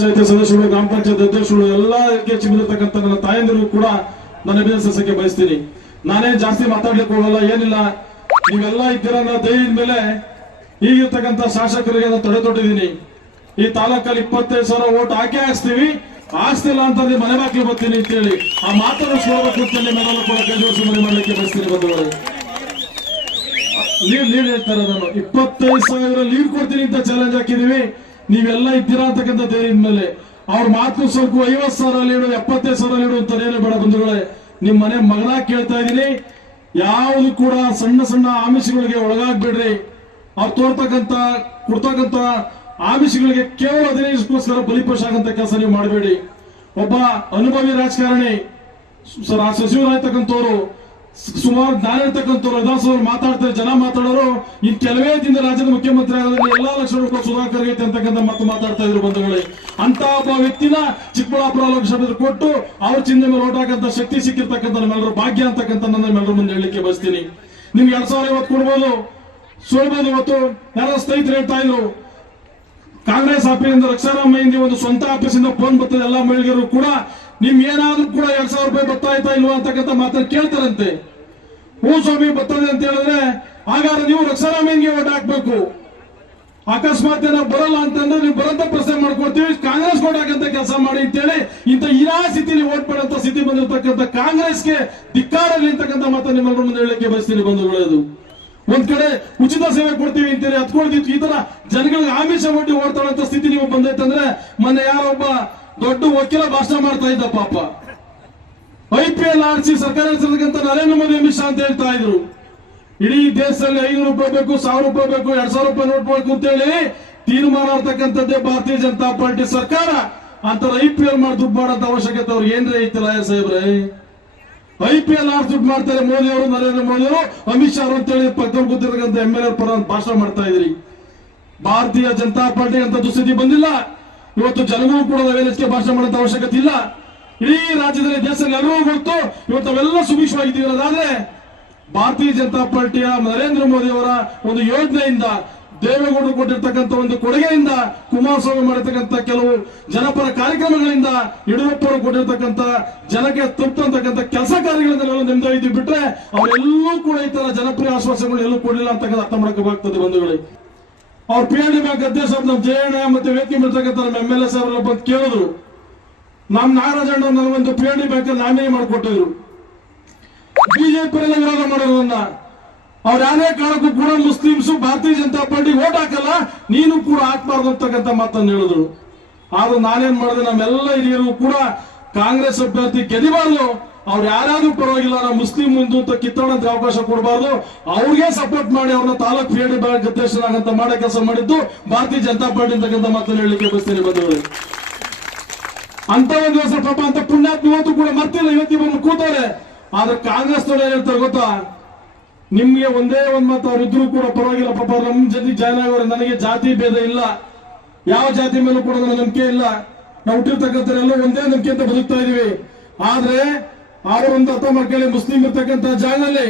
ಪಂಚಾಯತ್ ಸದಸ್ಯರು, ಗ್ರಾಮ ಪಂಚಾಯತ್ ಅಧ್ಯಕ್ಷರು, ಎಲ್ಲ ಬಂದಿರತಕ್ಕಂಥ ನನ್ನ ತಾಯಂದಿರು ಕೂಡ ನನ್ನ ಅಭಿನಂದಿಸಕ್ಕೆ ಬಯಸ್ತೀನಿ. ನಾನೇನ್ ಜಾಸ್ತಿ ಮಾತಾಡ್ಲಿಕ್ಕೆ ಹೋಗಲ್ಲ, ಏನಿಲ್ಲ. ನೀವೆಲ್ಲ ಇದ್ದೀರ ದಯದ ಮೇಲೆ ಈಗಿರ್ತಕ್ಕಂಥ ಶಾಸಕರಿಗೆ ನಾನು ತಡೆ ತೊಟ್ಟಿದ್ದೀನಿ. ಈ ತಾಲೂಕಲ್ಲಿ ಇಪ್ಪತ್ತೈದು ಸಾವಿರ ಓಟ್ ಹಾಕಿ ಹಾಕ್ಸ್ತೀವಿ. ಹಾಕ್ಸ್ತಿಲ್ಲ ಅಂತಂದ್ರೆ ಮನೆ ಬಾಕಿ ಬರ್ತೀನಿ ಅಂತೇಳಿ ಆ ಮಾತನ್ನು ಸ್ಕೋಬೇಕು ಅಂತ ಕೂಡ ಕೈ ಮನೆ ಮಾಡಲಿಕ್ಕೆ ಬಯಸ್ತೀನಿ ಬಂದವರು ಲೀಡ್ ಲೀಡ್ ಹೇಳ್ತಾರೆ ನಾನು. ಇಪ್ಪತ್ತೈದು ಸಾವಿರ ಲೀಡ್ ಕೊಡ್ತೀನಿ ಅಂತ ಚಾಲೆಂಜ್ ಹಾಕಿದೀವಿ ನೀವೆಲ್ಲ ಇದ್ದೀರಾ ಅಂತಕ್ಕಂಥ ಧೈರ್ಯದ ಮೇಲೆ. ಅವ್ರ ಮಾತು ಸ್ವಲ್ಪ ಐವತ್ತು ಸಾವಿರ ಇಡು, ಎಪ್ಪತ್ತೈದು ಸಾವಿರ ಇಡು ಅಂತ ಏನು ಬೇಡ ಬಂಧುಗಳೇ. ನಿಮ್ ಮನೆ ಮಗನ ಕೇಳ್ತಾ ಇದೀನಿ ಯಾವುದು ಕೂಡ ಸಣ್ಣ ಸಣ್ಣ ಆಮಿಷಗಳಿಗೆ ಒಳಗಾಗ್ಬೇಡ್ರಿ. ಅವ್ರು ತೋರ್ತಕ್ಕಂತ ಕೊಡ್ತಕ್ಕಂತ ಆಮಿಷಗಳಿಗೆ ಕೇವಲ ಹದಿನೈದಕ್ಕೋಸ್ಕರ ಬಲಿಪಶ ಆಗಂತ ಕೆಲಸ ನೀವು ಮಾಡಬೇಡಿ. ಒಬ್ಬ ಅನುಭವಿ ರಾಜಕಾರಣಿ ಸರ್ ಆ ಸಚಿವರಾಯ್ತಕ್ಕಂಥವ್ರು ಸುಮಾರು ಜ್ಞಾನ ಇರ್ತಕ್ಕಂಥವ್ರು ಅವರು ಮಾತಾಡ್ತಾರೆ, ಜನ ಮಾತಾಡೋರು, ಇನ್ ಕೆಲವೇ ದಿನ ರಾಜ್ಯದ ಮುಖ್ಯಮಂತ್ರಿ ಆಗೋದ್ರಲ್ಲಿ ಎಲ್ಲಾ ಲಕ್ಷ ರೂಪಾಯಿ ಸುಧಾಕರ್ ಐತೆ ಅಂತಕ್ಕಂಥ ಮಾತು ಮಾತಾಡ್ತಾ ಇದ್ರು ಬಂಧುಗಳೇ. ಅಂತ ಒಬ್ಬ ವ್ಯಕ್ತಿನ ಚಿಕ್ಕಬಳ್ಳಾಪುರ ಲೋಕಸಭೆ ಕೊಟ್ಟು ಅವ್ರ ಚಿಹ್ನೆ ಮೇಲೆ ಓಟಾಕಂತ ಶಕ್ತಿ ಸಿಕ್ಕಿರ್ತಕ್ಕಂಥ ನಮ್ಮೆಲ್ಲರೂ ಭಾಗ್ಯ ಅಂತಕ್ಕಂಥ ನನ್ನ ಮುಂದೆ ಹೇಳಲಿಕ್ಕೆ ಬಯಸ್ತೀನಿ. ನಿಮ್ಗೆ ಎರಡ್ ಸಾವಿರ ಇವತ್ತು ಕೊಡ್ಬೋದು. ಸೋಲ್ಬೋದು ಇವತ್ತು ಯಾರೋ ಸ್ನೇಹಿತರು ಹೇಳ್ತಾ ಇದ್ರು. ಕಾಂಗ್ರೆಸ್ ಆಫೀಸಿಂದ ರಕ್ಷಾರಾಮಯ್ಯ ಒಂದು ಸ್ವಂತ ಆಫೀಸಿಂದ ಫೋನ್ ಬರ್ತದೆ, ಎಲ್ಲಾ ಮಹಿಳೆಯರು ಕೂಡ ನಿಮ್ ಏನಾದ್ರೂ ಕೂಡ ಎರಡ್ ಸಾವಿರ ರೂಪಾಯಿ ಬರ್ತಾ ಆಯ್ತಾ ಇಲ್ವಾ ಅಂತಕ್ಕಂಥ ಮಾತ್ರ ಕೇಳ್ತಾರಂತೆ. ಹೂ ಸ್ವಾಮಿ ಬರ್ತದೆ ಅಂತ ಹೇಳಿದ್ರೆ, ಹಾಗಾದ್ರೆ ನೀವು ರಕ್ಷಾರಾಮಯ್ಯಗೆ ಓಟ್ ಹಾಕ್ಬೇಕು. ಅಕಸ್ಮಾತ್ ಏನೋ ಬರಲ್ಲ ಅಂತಂದ್ರೆ ನೀವು ಬರಂತ ಪ್ರಶ್ನೆ ಮಾಡ್ಕೊಡ್ತೀವಿ. ಕಾಂಗ್ರೆಸ್ ಹಾಕಂತ ಕೆಲಸ ಮಾಡಿ ಅಂತೇಳಿ ಇಂಥ ಇರಾ ಸ್ಥಿತಿಲಿ ಓಟ್ ಮಾಡಂತ ಸ್ಥಿತಿ ಬಂದಿರತಕ್ಕಂಥ ಕಾಂಗ್ರೆಸ್ಗೆ ಧಿಕ್ಕಾರಲ್ಲಿ ಅಂತಕ್ಕಂಥ ಮಾತ್ರ ನಿಮ್ಮೆಲ್ಲರ ಮುಂದೆ ಹೇಳಕ್ಕೆ ಬಯಸ್ತೀನಿ ಬಂಧುಗಳು ಒಂದ್ ಕಡೆ ಉಚಿತ ಸೇವೆ ಕೊಡ್ತೀವಿ ಅಂತೇಳಿ ಹತ್ಕೊಳ್ತಿತ್ತು ಈ ತರ ಜನಗಳಿಗೆ ಆಮಿಷ ಒಡ್ಡಿ ಓಡ್ತಾಳಂತ ಸ್ಥಿತಿ ನೀವು ಬಂದೈತಂದ್ರೆ, ಮೊನ್ನೆ ಯಾರೊಬ್ಬ ದೊಡ್ಡ ವಕೀಲ ಭಾಷಣ ಮಾಡ್ತಾ ಇದ್ದ ಪಾಪ. ಐ ಪಿ ಎಲ್ ಆಡಿಸಿ ಸರ್ಕಾರ ನರೇಂದ್ರ ಮೋದಿ ಅಮಿತ್ ಶಾ ಅಂತ ಹೇಳ್ತಾ ಇದ್ರು. ಇಡೀ ದೇಶದಲ್ಲಿ ಐನೂರು ರೂಪಾಯಿ ಬೇಕು, ಸಾವಿರ ರೂಪಾಯಿ ಬೇಕು, ಎರಡ್ ಸಾವಿರ ರೂಪಾಯಿ ನೋಟ್ ಬೇಕು ಅಂತೇಳಿ ತೀರ್ಮಾನ ಆಗ್ತಕ್ಕಂಥದ್ದೇ ಭಾರತೀಯ ಜನತಾ ಪಾರ್ಟಿ ಸರ್ಕಾರ. ಅಂತ ಐ ಪಿ ಎಲ್ ಮಾಡಿ ದುಡ್ಡು ಮಾಡೋಂತ ಅವಶ್ಯಕತೆ ಅವ್ರು ಏನ್ರಿ ಐತಿಲ್ಲ ಸಾಹೇಬ್ರೆ? ಐ ಪಿ ಎಲ್ ಆರ್ ದುಡ್ಡು ಮಾಡ್ತಾರೆ ಮೋದಿ ಅವರು, ನರೇಂದ್ರ ಮೋದಿ ಅವರು, ಅಮಿತ್ ಶಾ ಅವರು ಅಂತೇಳಿ ಪಕ್ಕದಲ್ಲಿ ಕೂತಿರ್ತಕ್ಕಂಥ ಎಂ ಎಲ್ ಎ ಪರ ಭಾಷಣ ಮಾಡ್ತಾ ಇದ್ರಿ. ಭಾರತೀಯ ಜನತಾ ಪಾರ್ಟಿ ಅಂತ ದುಸ್ಥಿತಿ ಬಂದಿಲ್ಲ. ಇವತ್ತು ಜನಗಳು ಕೂಡ ನಾವೇನಕ್ಕೆ ಭಾಷಣ ಮಾಡೋಂತ ಅವಶ್ಯಕತೆ ಇಲ್ಲ. ಇಡೀ ರಾಜ್ಯದಲ್ಲಿ ದೇಶದಲ್ಲಿ ಎಲ್ಲರಿಗೂ ಗೊತ್ತು, ಇವತ್ತು ನಾವೆಲ್ಲ ಸುಭಿಕ್ಷವಾಗಿದ್ದೀವಿ ಅನ್ನೋದಾದ್ರೆ ಭಾರತೀಯ ಜನತಾ ಪಾರ್ಟಿಯ ನರೇಂದ್ರ ಮೋದಿ ಅವರ ಒಂದು ಯೋಜನೆಯಿಂದ, ದೇವೇಗೌಡರು ಕೊಟ್ಟಿರ್ತಕ್ಕಂಥ ಒಂದು ಕೊಡುಗೆಯಿಂದ, ಕುಮಾರಸ್ವಾಮಿ ಮಾಡಿರ್ತಕ್ಕಂಥ ಕೆಲವು ಜನಪರ ಕಾರ್ಯಕ್ರಮಗಳಿಂದ ಯಡಿಯೂರಪ್ಪರು ಕೊಟ್ಟಿರ್ತಕ್ಕಂಥ ಜನಕ್ಕೆ ತೃಪ್ತಂತಕ್ಕಂಥ ಕೆಲಸ ಕಾರ್ಯಗಳಿಂದ ನಾವು ನೆಮ್ಮದಿ ಇದ್ದೀವಿ ಬಿಟ್ರೆ ಅವರೆಲ್ಲೂ ಕೂಡ ಈ ತರ ಜನಪ್ರಿಯ ಆಶ್ವಾಸಗಳು ಎಲ್ಲೂ ಕೊಡಲಿಲ್ಲ ಅಂತಕ್ಕಂಥ ಅರ್ಥ ಮಾಡ್ಕೋಬೇಕಾಗ್ತದೆ ಬಂಧುಗಳಿಗೆ ಅವ್ರ ಪಿ ಎಲ್ ಡಿ ಬ್ಯಾಂಕ್ ಅಧ್ಯಕ್ಷ ನಮ್ಮ ಜಯಣ್ಣ ಮತ್ತೆ ವ್ಯಕ್ತಿ ಮೇಲ್ತಕ್ಕಂಥ ನಮ್ಮ ಎಂ ಎಲ್ ಎ ಸಾಹೇಬ್ರ ಬಂದು ಕೇಳಿದ್ರು. ನಮ್ಮ ನಾಗರಾಜಣ್ಣ ನನಗೊಂದು P L D bank nominee ಮಾಡಿಕೊಟ್ಟಿದ್ರು. BJP ವಿರೋಧ ಮಾಡೋದನ್ನ. ಅವ್ರ ಯಾರೇ ಕಾರಣಕ್ಕೂ ಕೂಡ ಮುಸ್ಲಿಮ್ಸ್ ಭಾರತೀಯ ಜನತಾ ಪಾರ್ಟಿ ಓಟ್ ಹಾಕಲ್ಲ, ನೀನು ಕೂಡ ಹಾಕ್ಬಾರ್ದು ಅಂತಕ್ಕಂಥ ಮಾತನ್ನು ಹೇಳಿದ್ರು. ಆದ್ರೂ ನಾನೇನ್ ಮಾಡಿದೆ ನಮ್ಮೆಲ್ಲ ಹಿರಿಯರು ಕೂಡ ಕಾಂಗ್ರೆಸ್ ಅಭ್ಯರ್ಥಿ ಗೆದಿಬಾರ್ದು ಅವ್ರು ಯಾರಾದ್ರೂ ಪರವಾಗಿಲ್ಲ, ನಾವು ಮುಸ್ಲಿಂ ಮುಂದು ಅಂತ ಕಿತ್ತೋಣಂತ ಅವಕಾಶ ಕೊಡಬಾರ್ದು. ಅವ್ರಿಗೆ ಸಪೋರ್ಟ್ ಮಾಡಿ ಅವ್ರನ್ನ ತಾಲೂಕ್ ಪಿ ಡಿ ಬ್ಯಾಂಕ್ ಅಧ್ಯಕ್ಷರಾಗಂತ ಮಾಡೋ ಕೆಲಸ ಮಾಡಿದ್ದು ಭಾರತೀಯ ಜನತಾ ಪಾರ್ಟಿ ಅಂತಕ್ಕಂಥ ಮಾತನ್ನು ಹೇಳಲಿಕ್ಕೆ ಬಯಸ್ತೀನಿ ಬಂದವರು ಅಂತ ಒಂದು ದಿವಸ ಪಾಪ ಅಂತ ಪುಣ್ಯಾತ್ಮ ಇವತ್ತು ಕೂಡ ಮರ್ತಿಲ್ಲ, ಇವತ್ತಿ ಬಂದು ಕೂತಾರೆ ಆದ್ರೆ ಕಾಂಗ್ರೆಸ್ ಏನ್ ಹೇಳ್ತಾರೆ ಗೊತ್ತಾ? ನಿಮ್ಗೆ ಒಂದೇ ಒಂದ್ ಮಾತು ಅವ್ರಿದ್ರು ಕೂಡ ಪರವಾಗಿಲ್ಲ, ಪಾಪ ನಮ್ ಜೊತೆ ಜಾಯ್ನ್ ಆಗೋರು, ನನಗೆ ಜಾತಿ ಭೇದ ಇಲ್ಲ. ಯಾವ ಜಾತಿ ಮೇಲೂ ಕೂಡ ನನ್ನ ನಂಬಿಕೆ ಇಲ್ಲ. ನಾವು ಹುಟ್ಟಿರ್ತಕ್ಕಂಥ ಒಂದೇ ನಂಬಿಕೆ ಅಂತ ಬದುಕ್ತಾ ಇದೀವಿ. ಆದ್ರೆ ಅವರೊಂದು ಅರ್ಥ ಕೇಳಿ ಮುಸ್ಲಿಂ ಇರ್ತಕ್ಕಂಥ ಜಾಗದಲ್ಲಿ